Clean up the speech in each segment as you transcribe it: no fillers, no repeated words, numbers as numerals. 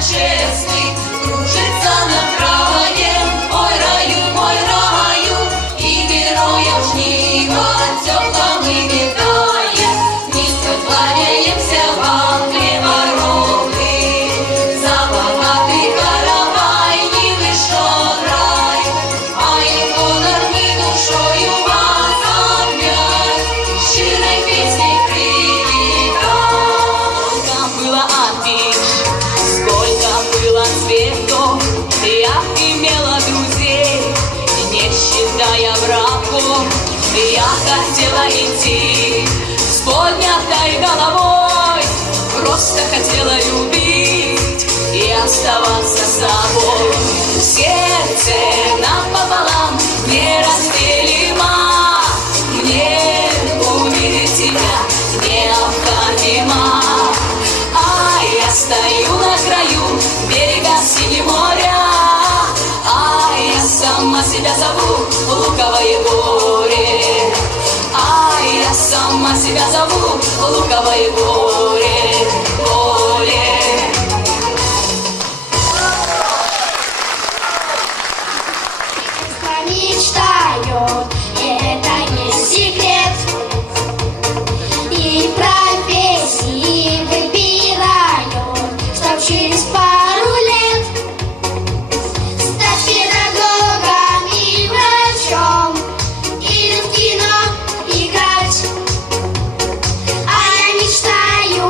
честный кружится над краем. Ой, раю, и героев жнива теплым и витает. Низко кланяемся вам, хлеборобы, за богатый каравай не вышел рай, а его норми душою вас опять широй песней привлекал. Сколько было афиш, сколько было цветов, я имела друзей, не считая врагов. Я хотела идти с поднятой головой, просто хотела любить и оставаться собой. Сердце напополам неразделимо, мне увидеть тебя необходимо. А я стою на краю берега синего моря, а я сама себя зову луковое горе. А я сама себя зову луковое горе, горе. Мечтает, это не секрет, и профессии выбирают, чтоб через пару лет стать педагогом и врачом, или в кино играть. А я мечтаю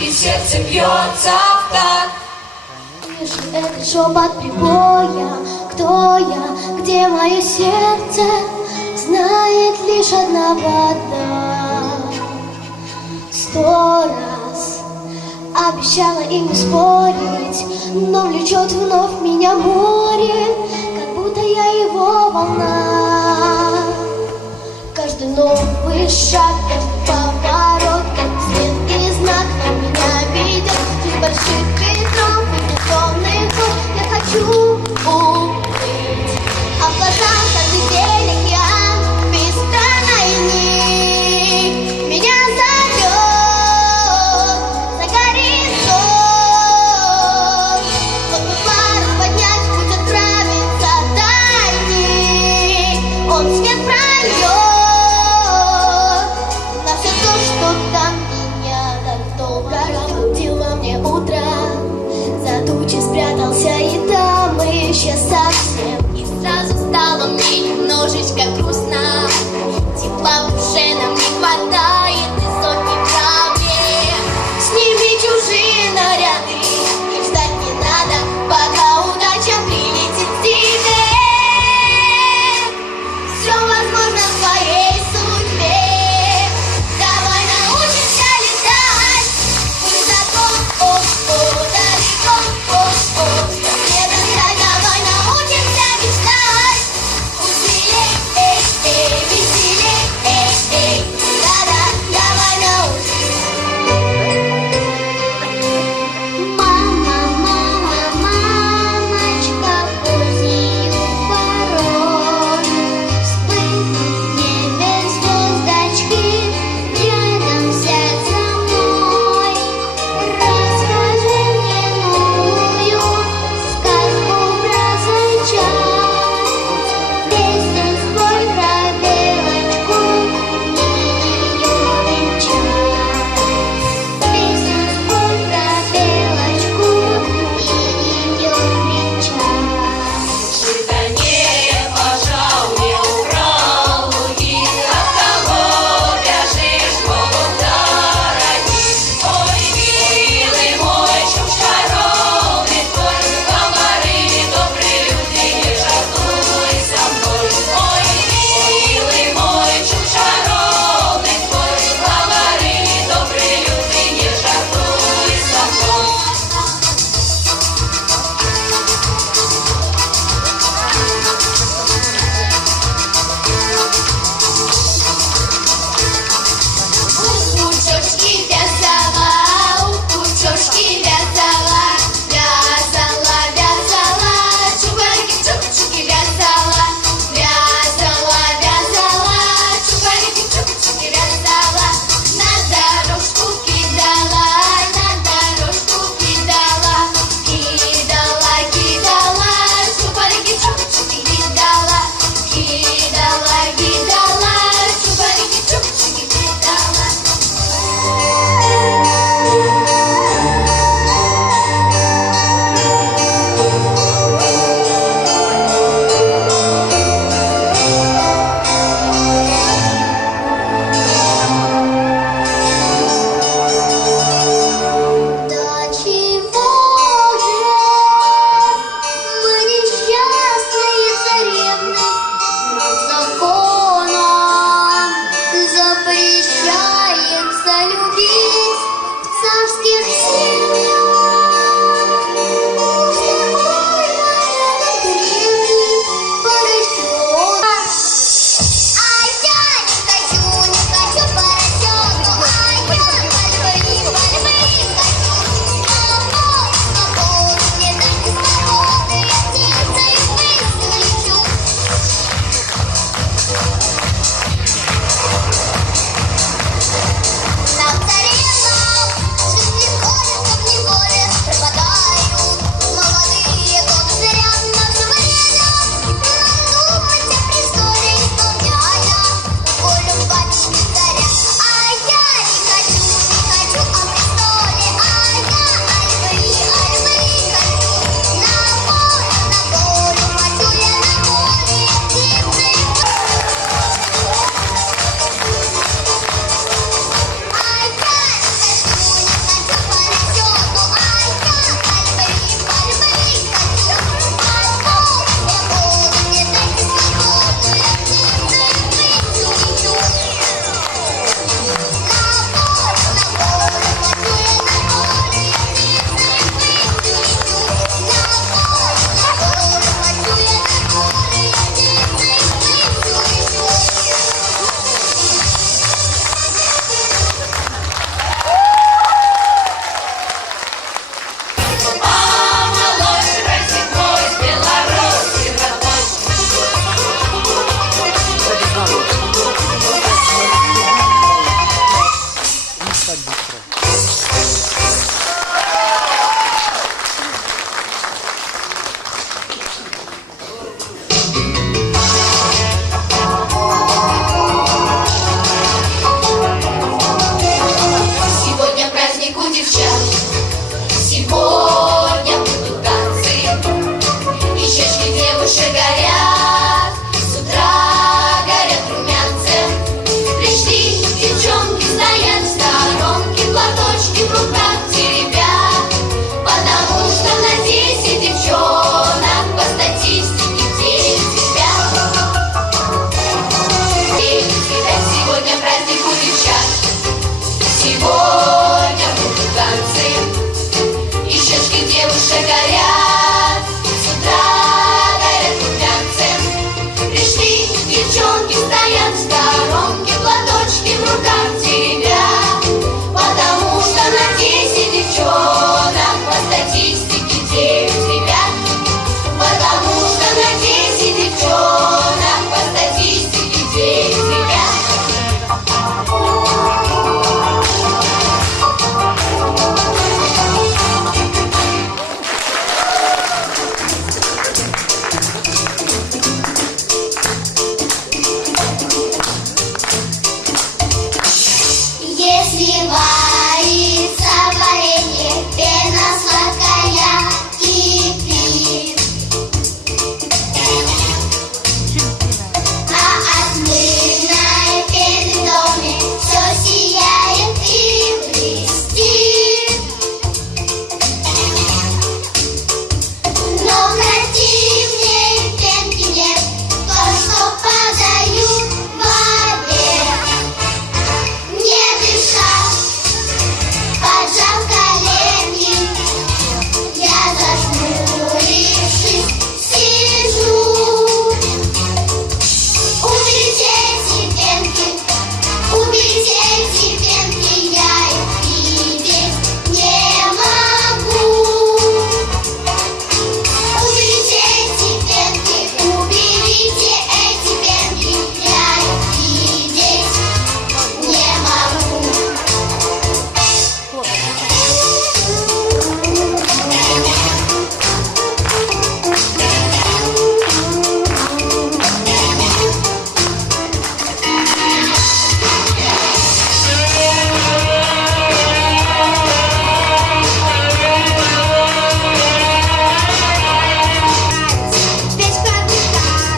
и сердце бьется в такт. Слышу этот шепот прибоя. Кто я, где мое сердце, знает лишь одна вода. 100 раз обещала им не спорить, но влечет вновь меня море, как будто я его волна. Каждый новый шаг, каждый поворот, как след и знак, но меня ведет через больших ветров и бездомных вод. Я хочу уплыть, а в глазах каждый день океан бескрайний меня зовет за горизонт. Вот бы парус поднять, путь отправиться дальний, он свет прольет варится варенье, пена сладкая кипит. А от мыльной пены в доме все сияет и блестит. Но противней пенки нет то, что подают в воде. Не дыша, поджав коленки, я зажмурившись сижу. Уберите эти пенки, я их видеть не могу. Уберите эти пенки, я их видеть не могу. Весь капитан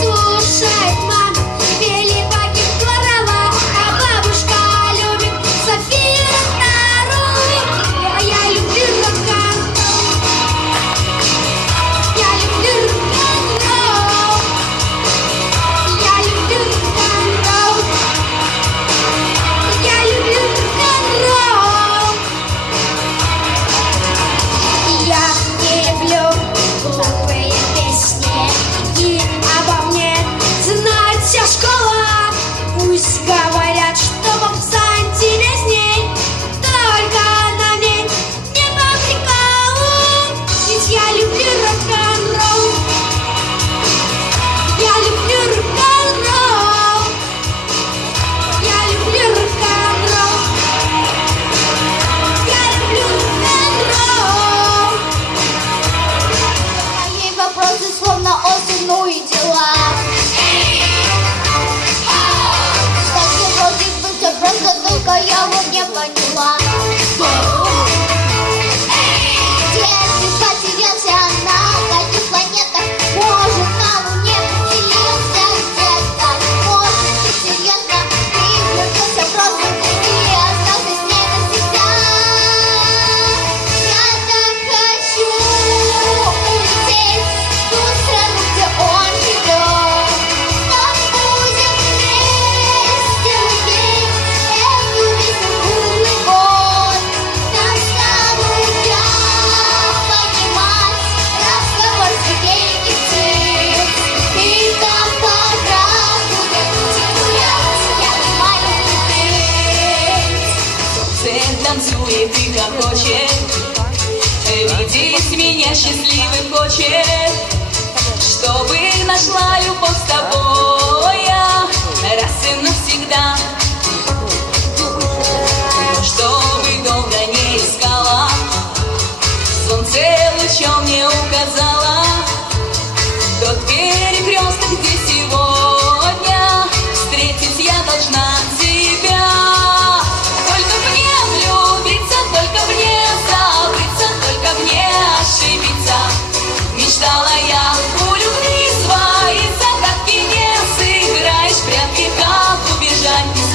слушает маму, пели баки здорово, а бабушка любит Софию вторую. А я люблю рок-н-ролл, я люблю рок-н-ролл, я люблю рок-н-ролл, я люблю рок-н-ролл. Я не люблю глупые песни, и обо мне знает вся школа. Пусть говорят, что попса интересней, только она мне не по приколу. Ведь я люблю рок-н-ролл, я люблю рок-н-ролл, я люблю рок-н-ролл, я люблю рок-н-ролл. Мои вопросы словно осенные дела. Кстати, вроде бы все просто, только я вот не поняла. Где звезда терялся на каких планетах? Может, на Луне поселился где-то? Может, ты серьезно? Ты влюбился просто и остался с ней навсегда. Я так хочу улететь в ту страну, где он живет. Но будем вместе лететь эту безумный год. Там стану я понимать разговор зверей и птиц. И там поправ будет гулять, я маленький принц. Солнце танцует и хохочет, видеть меня счастливым хочет, чтобы нашла любовь с тобой я раз и навсегда. Чтобы долго не искала, солнце лучом не указала тот перекресток, где сегодня встретить я должна тебя. Только мне влюбиться, только мне забыться, только мне ошибиться. Мечтала я у любви своей загадки не сыграешь, прятки как убежать без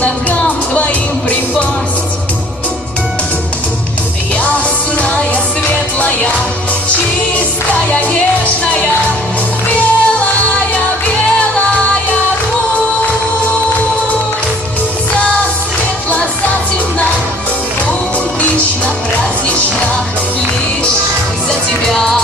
ногам твоим припасть. Ясная, светлая, чистая, нежная, белая, белая Русь. Засветла, затемна, буднично, празднично, лишь за тебя.